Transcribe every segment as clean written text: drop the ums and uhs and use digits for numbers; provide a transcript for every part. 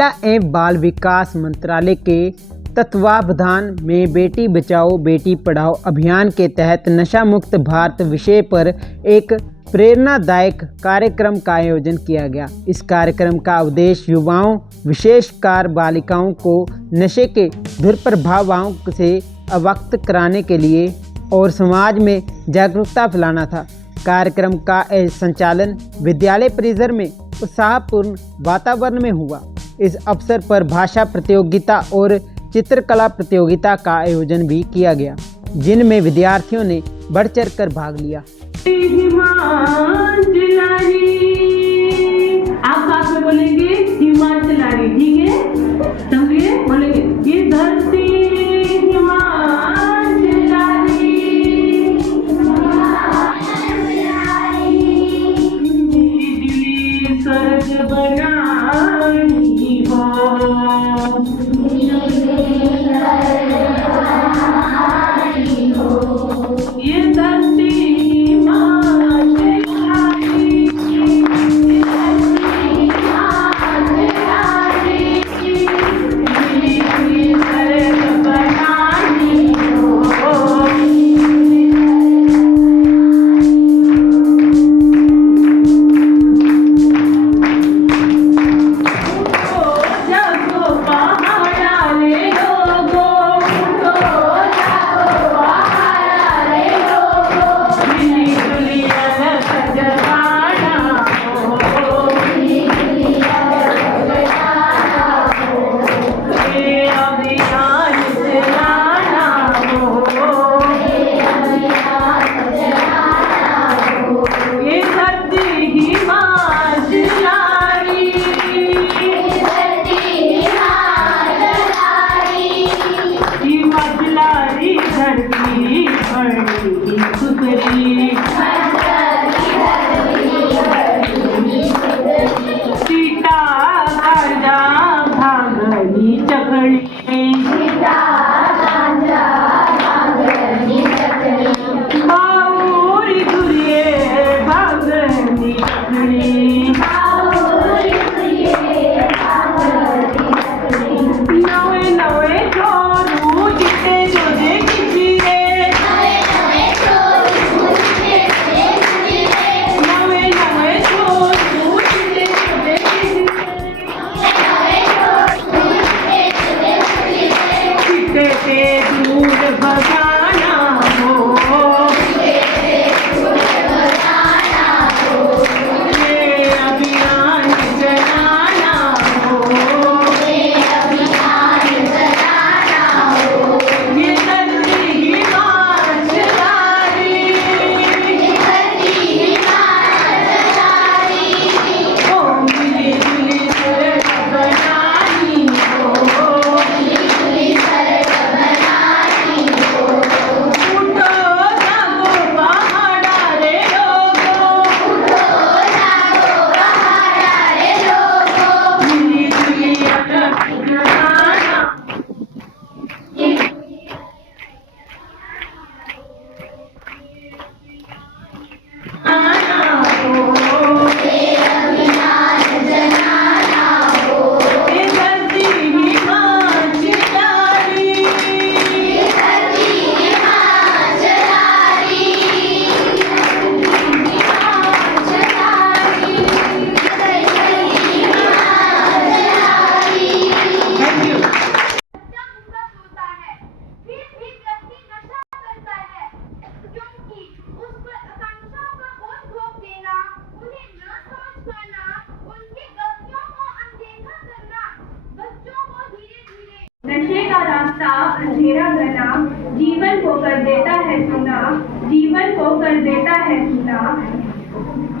महिला एवं बाल विकास मंत्रालय के तत्वावधान में बेटी बचाओ बेटी पढ़ाओ अभियान के तहत नशा मुक्त भारत विषय पर एक प्रेरणादायक कार्यक्रम का आयोजन किया गया। इस कार्यक्रम का उद्देश्य युवाओं विशेषकर बालिकाओं को नशे के दुष्प्रभावों से अवगत कराने के लिए और समाज में जागरूकता फैलाना था। कार्यक्रम का संचालन विद्यालय परिसर में उत्साहपूर्ण वातावरण में हुआ। इस अवसर पर भाषा प्रतियोगिता और चित्रकला प्रतियोगिता का आयोजन भी किया गया, जिनमें विद्यार्थियों ने बढ़ चढ़कर भाग लिया। आप साथ में बोलेंगे हिमाचलारी, ठीक है? समझिए, बोलेंगे ये धरती नशे का रास्ता अंधेरा घना, जीवन को कर देता है सुना, जीवन को कर देता है सुना।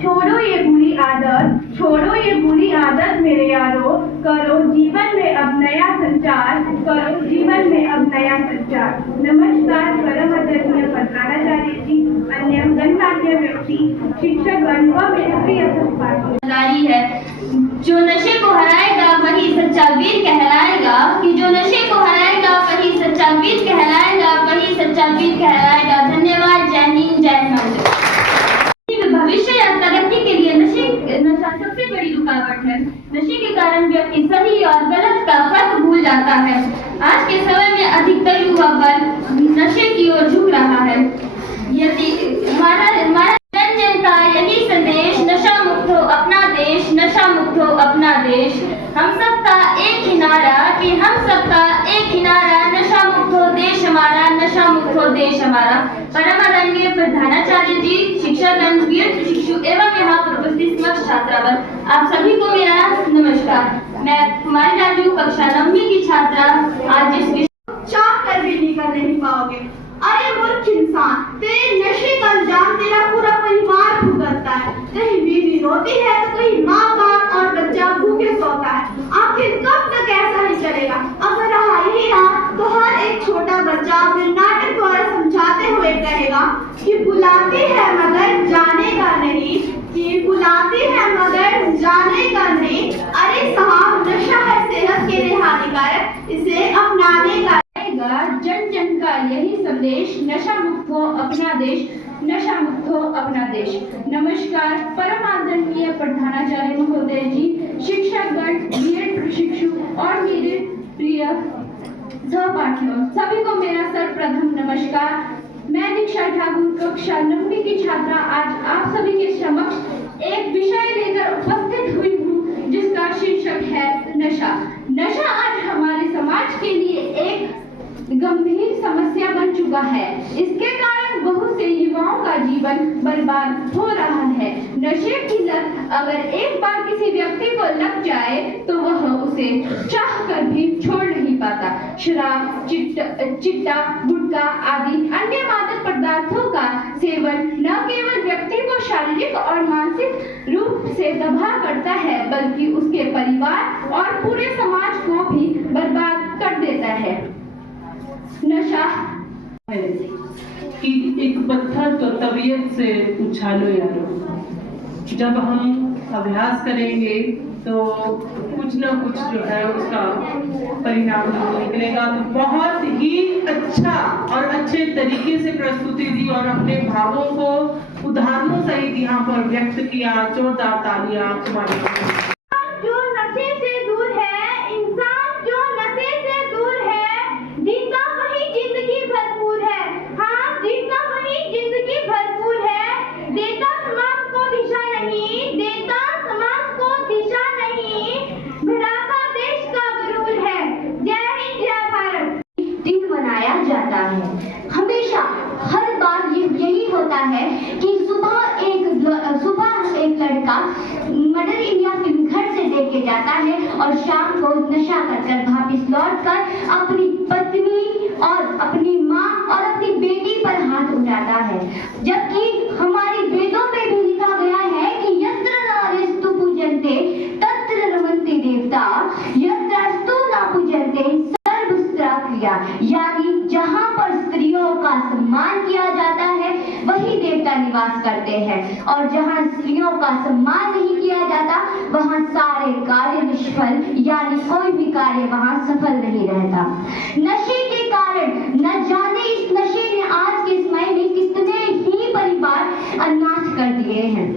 छोड़ो ये बुरी आदत, छोड़ो ये बुरी आदत मेरे यारो, करो जीवन में अब नया संचार, करो जीवन में अब नया संचार। नमस्कार, परम आदरणीय प्रधानाचार्य जी, अन्य गणमान्य व्यक्ति, शिक्षकगण व मेरे प्रिय सहपाठी। है जो नशे को हराएगा वही सच्चा वीर कहलाएगा, कि जो नशे को हराएगा वही सच्चा वीर कहलाएगा, वही सच्चा वीर कहलाएगा। धन्यवाद। जय हिंद, जय भारत। भविष्य या तरक्की के लिए नशा सबसे बड़ी रुकावट है। नशे के कारण कारण व्यक्ति सही और गलत का फर्क भूल जाता है। आज के समय में अधिकतर युवा वर्ग नशे की ओर झुक रहा है। यदि हमारा जन का यही संदेश, नशा मुक्त हो अपना देश, नशा मुक्त हो अपना देश। हम सबका एक ही नारा कि हम सबका एक ही नारा, नशा मुक्त हो देश हमारा, नशा मुक्त हो देश हमारा। परम आदरणीय प्रधानाचार्य जी, शिक्षकगण, वीर शिक्षु एवं यहाँ पर उपस्थित समस्त छात्रागण, आप सभी को मेरा नमस्कार। मैं कुमारी राजू, कक्षा 9वीं की छात्रा। आज जिस चाह कर भी निकल नहीं पाओगे। अरे मूर्ख इंसान, तेरे नशे का इल्जाम तेरा पूरा परिवार भुगतता है। कहीं बीवी रोती है तो कहीं माँ बाप और बच्चा भूखे सोता है। आखिर कब तक ऐसा ही चलेगा? अगर रहा यही हाल तो हर एक छोटा बच्चा अपने नाटक द्वारा समझाते हुए कहेगा कि बुलाती है मगर जाने का नहीं, कि बुलाती है मगर जाने का नहीं। अरे साहब, नशा है सेहत के लिए हानिकारक, इसे अपनाने का जन जन का यही संदेश, नशा मुक्त हो अपना देश, नशा मुक्त हो अपना देश। नमस्कार परम आदरणीय प्रधानाचार्य महोदय जी, शिक्षकगण, वीर प्रशिक्षु और मेरे प्रिय सहपाठियों, सभी को मेरा सर्वप्रथम नमस्कार। मैं दीक्षा ठाकुर, कक्षा 9वीं की छात्रा, आज आप सभी के समक्ष एक विषय लेकर उपस्थित हुई हूँ जिसका शीर्षक है नशा। नशा आज हमारे समाज के लिए एक गंभीर समस्या बन चुका है। इसके कारण बहुत से युवाओं का जीवन बर्बाद हो रहा है। नशे की लत अगर एक बार किसी व्यक्ति को लग जाए तो वह उसे चाह कर भी छोड़ नहीं पाता। शराब, चिट्टा, गुटखा आदि अन्य मादक पदार्थों का सेवन न केवल व्यक्ति को शारीरिक और मानसिक रूप से तबाह करता है बल्कि उसके परिवार और पूरे समाज को भी बर्बाद कर देता है। नशा है कि एक पत्थर तो तबीयत से उछालो यारो। जब हम अभ्यास करेंगे तो कुछ ना कुछ जो है उसका परिणाम निकलेगा। तो बहुत ही अच्छा और अच्छे तरीके से प्रस्तुति दी और अपने भावों को उदाहरणों सहित यहाँ पर व्यक्त किया। जोरदार तालियां तुम्हारे लिए। जो नशे से दूर है, इंसान जो नशे से दूर है, जिनका वही जिंदगी भरपूर है। हाँ, जिनका वही जिंदगी भरपूर है। देता समाज को दिशा नहीं, देता समाज को दिशा नहीं, बढ़ाता देश का गुरूर है। जय हिंद, जय भारत। दिन मनाया जाता है। हमेशा हर बार यही होता है कि सुबह एक लड़का मदर इंडिया फिल्म घर से देख के जाता है और शाम को नशा कर वापिस लौट कर अपनी पत्नी और अपनी माँ और अपनी बेटी पर हाथ उठाता है। जबकि हमारी वेदों में भी लिखा गया है कि यत्र नारेस्तु पूजन्ते तत्र रमन्ते देवता, यत्रस्तु न पूजन्ते सर्वस्त्रा क्रिया। यानी जहाँ पर स्त्रियों का सम्मान किया जाता है वही देवता निवास करते हैं और जहाँ स्त्रियों का सम्मान नहीं किया जाता वहाँ सारे कार्य निष्फल, यानी कोई भी कार्य वहाँ सफल नहीं रहता। नशे के कारण न जाने इस नशे ने आज के समय में कितने ही परिवार अनाथ कर दिए हैं।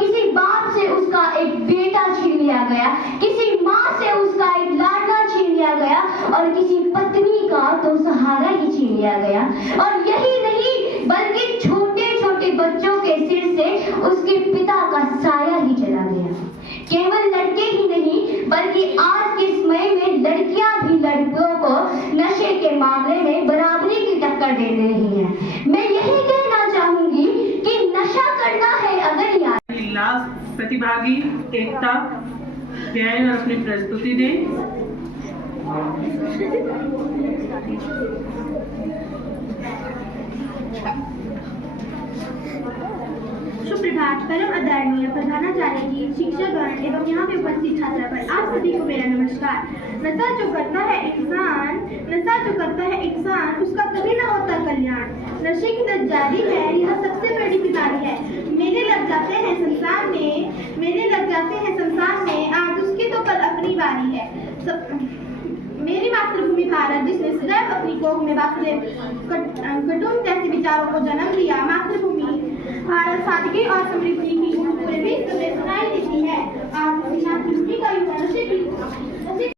किसी बाप से उसका एक बेटा छीन लिया गया, किसी माँ से उसका एक लाडला छीन लिया गया और किसी पत्नी का तो सहारा ही छीन लिया गया। और यही नहीं बल्कि छोटे छोटे बच्चों के सिर से उसके पिता का साया ही चला गया। केवल लड़के ही नहीं बल्कि आज के समय में लड़कियां भी लड़कों को नशे के मामले में बराबरी की टक्कर दे रही हैं। मैं यही कहना चाहूंगी कि नशा करना है अगर यार। लास्ट प्रतिभागी एकता जैन और अपनी प्रस्तुति दें। सुप्रभात परम आदरणीय प्रधानाचार्य जी, शिक्षकगण एवं यहाँ पे उपस्थित छात्रागण, आप सभी को मेरा नमस्कार। नशा जो करता है इंसान उसका कभी न होता कल्याण। नशे की लत जारी है, यह सबसे बड़ी बीमारी है। मेले लग जाते हैं संसार में, आज उसकी तो कल अपनी बारी है। मेरी मातृभूमि भारत जिसने सदैव अपनी कोख में वासुदेव कुटुंब जैसे विचारों को जन्म दिया, मातृभूमि भारत सादगी और समृद्धि की पूरे विश्व में सुनाई देती है। आज सीमा की का युवा नशे की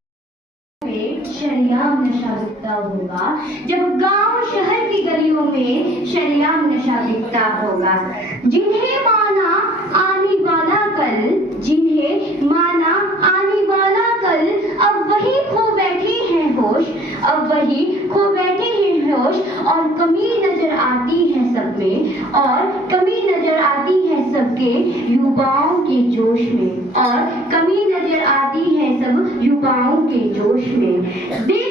शरेआम नशा बिकता होगा, जब गांव शहर की गलियों में शरेआम नशा बिकता होगा। जिन्हें माना आने वाला कल, जिन्हें माना आने वाला कल, अब वही खो बैठे हैं होश, अब वही खो बैठे हैं होश। और कमी नजर आती है सब में, और कमी नजर आती है सबके युवाओं के जोश में, और कमी नजर आती है सब युवाओं के जोश में। देश